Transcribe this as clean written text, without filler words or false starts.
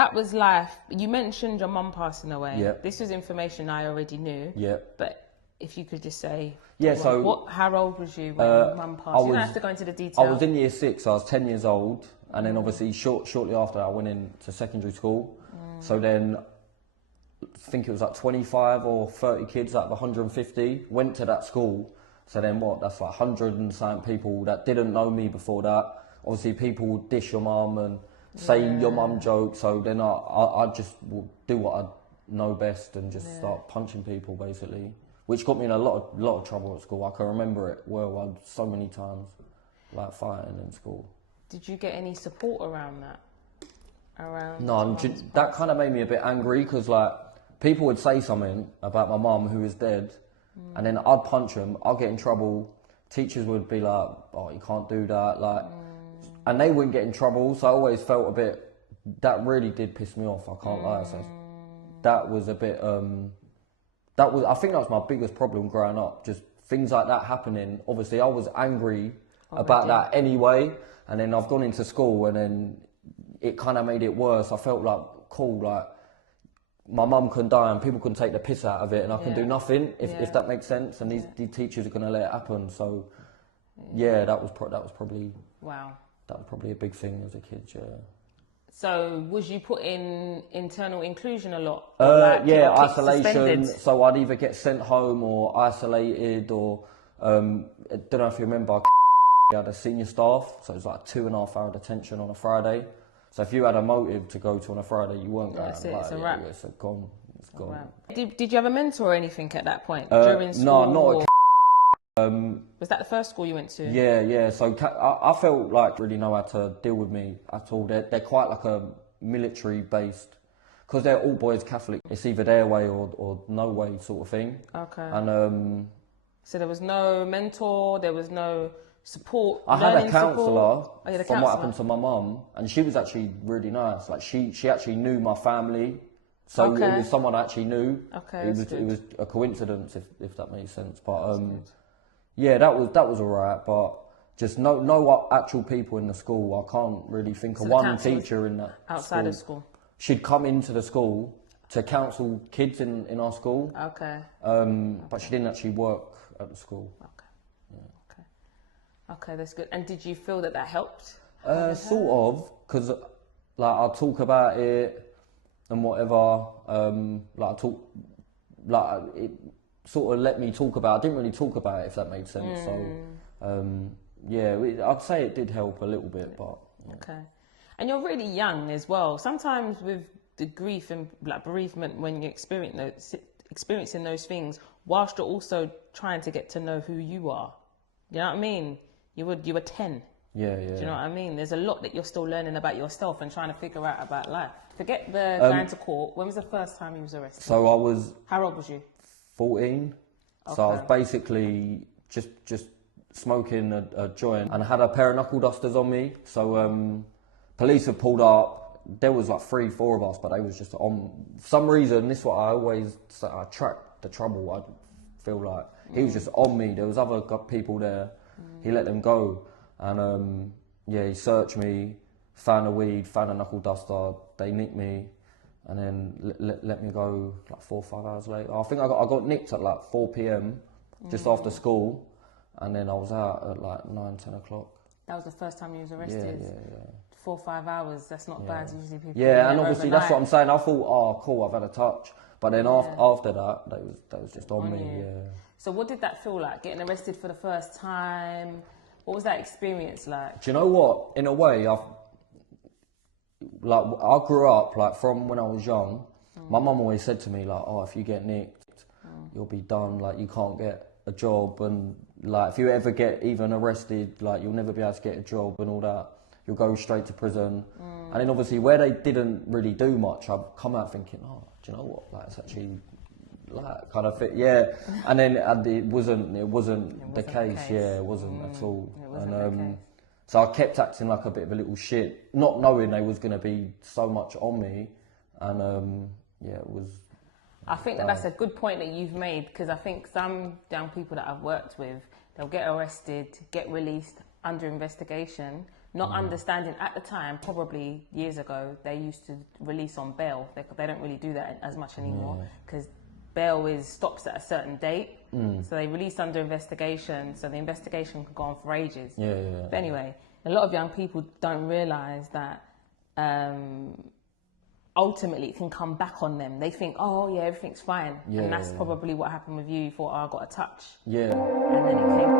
that was life. You mentioned your mum passing away. Yeah. This was information I already knew. Yeah. But if you could just say, yeah. how old was you when your mum passed? You don't have to go into the details. I was in year 6. I was 10 years old, and then obviously shortly after I went into secondary school. So then I think it was like 25 or 30 kids out of 150 went to that school. So then that's like 100 and something people that didn't know me before that. Obviously people would dish your mum and say your mum jokes. So then I just would do what I know best and just start punching people basically, which got me in a lot of trouble at school. I can remember it well, so many times, like fighting in school. Did you get any support around that? No, that kind of made me a bit angry because like people would say something about my mum who is dead, and then I'd punch them. I'd get in trouble. Teachers would be like, "Oh, you can't do that," like, and they wouldn't get in trouble. So I always felt a bit. That really did piss me off. I can't lie. So that was a bit. I think that was my biggest problem growing up. Just things like that happening. Obviously, I was angry about that anyway, and then I've gone into school, and then it kind of made it worse. I felt like cool, like my mum can die and people can take the piss out of it, and I can do nothing if that makes sense. And these teachers are going to let it happen. So yeah, that was probably that was probably a big thing as a kid. Yeah. So was you put in internal inclusion a lot? Yeah, isolation. Suspended? So I'd either get sent home or isolated, or I don't know if you remember. We had a senior staff, so it was like 2.5 hour detention on a Friday. So if you had a motive to go to on a Friday, you weren't going. That's it. It's a wrap. It's gone. It's gone. Did you have a mentor or anything at that point during school? No, not. Was that the first school you went to? Yeah. So I felt like really know how to deal with me at all. They're quite like a military based, because they're all boys Catholic. It's either their way or no way sort of thing. Okay. And so there was no mentor. There was no support. I had a counsellor from what happened to my mum, and she was actually really nice. Like she actually knew my family, so it was someone I actually knew. Okay, it was a coincidence if that makes sense. But yeah, that was alright. But just no actual people in the school. I can't really think of one teacher in that outside of school. She'd come into the school to counsel kids in our school. Okay. But she didn't actually work at the school. Okay, that's good. And did you feel that helped? Sort of, because like I'll talk about it and whatever. It sort of let me talk about it. I didn't really talk about it, if that made sense. So yeah, I'd say it did help a little bit, but yeah. Okay. And you're really young as well. Sometimes with the grief and like bereavement, when you're experiencing those things, whilst you're also trying to get to know who you are. You know what I mean? You were 10. Yeah. Do you know what I mean? There's a lot that you're still learning about yourself and trying to figure out about life. Forget the going to court. When was the first time you was arrested? So I was... How old was you? 14. Okay. So I was basically just smoking a joint, and I had a pair of knuckle dusters on me. So police had pulled up. There was like 3-4 of us, but they was just on... For some reason, this is what I always say, I track the trouble, I feel like. He was just on me. There was other people there. He let them go, and yeah, he searched me, found a weed, found a knuckle duster. They nicked me, and then let me go like 4 or 5 hours later. I think I got nicked at like 4 p.m. just after school, and then I was out at like 9-10 o'clock. That was the first time you was arrested. Yeah. 4 or 5 hours. That's not bad. Usually people. Yeah, and obviously overnight. That's what I'm saying. I thought, oh, cool, I've had a touch, but then after that, they was just on me. You. Yeah. So what did that feel like, getting arrested for the first time? What was that experience like? Do you know what? In a way, I grew up, like, from when I was young, my mum always said to me, like, oh, if you get nicked, you'll be done, like, you can't get a job, and, like, if you ever get even arrested, like, you'll never be able to get a job and all that. You'll go straight to prison. And then, obviously, where they didn't really do much, I've come out thinking, oh, do you know what? Like, it's actually... like kind of fit, yeah, and then it wasn't the case. Yeah, it wasn't at all. And so I kept acting like a bit of a little shit, not knowing they was going to be so much on me, and yeah, it was. I think that's a good point that you've made, because I think some young people that I've worked with, they'll get arrested, get released under investigation, not understanding at the time, probably years ago, they used to release on bail. They don't really do that as much anymore because bail stops at a certain date. So they release under investigation, so the investigation can go on for ages. But anyway, a lot of young people don't realise that ultimately it can come back on them. They think, oh yeah, everything's fine. And that's probably what happened with you. You thought, oh, I got a touch. And then it came.